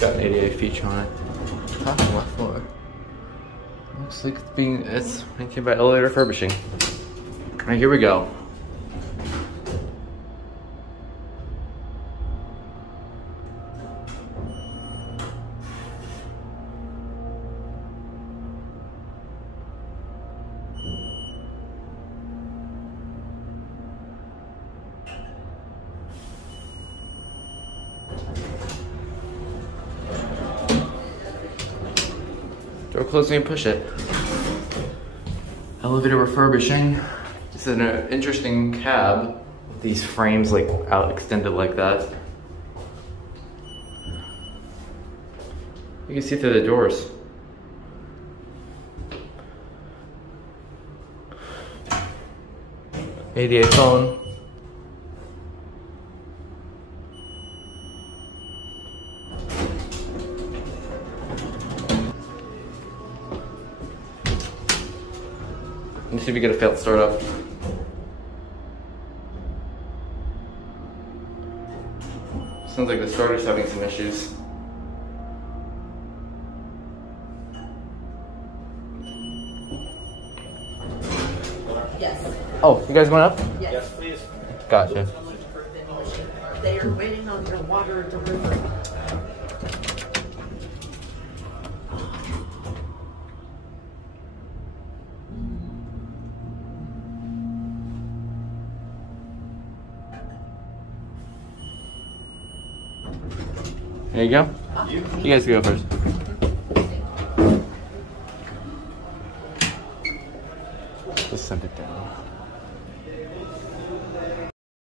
got an ADA feature on it. Top and left floor. Looks like it's maintained by LA Refurbishing. Alright, here we go. Door closing and push it. Elevator refurbishing. This is an interesting cab with these frames like out extended like that. You can see through the doors. ADA phone. Let me see if we get a failed startup. Sounds like the starter's having some issues. Yes. Oh, you guys going up? Yes, please. Gotcha. They are waiting on their water delivery. There you go. You guys go first. Just send it down.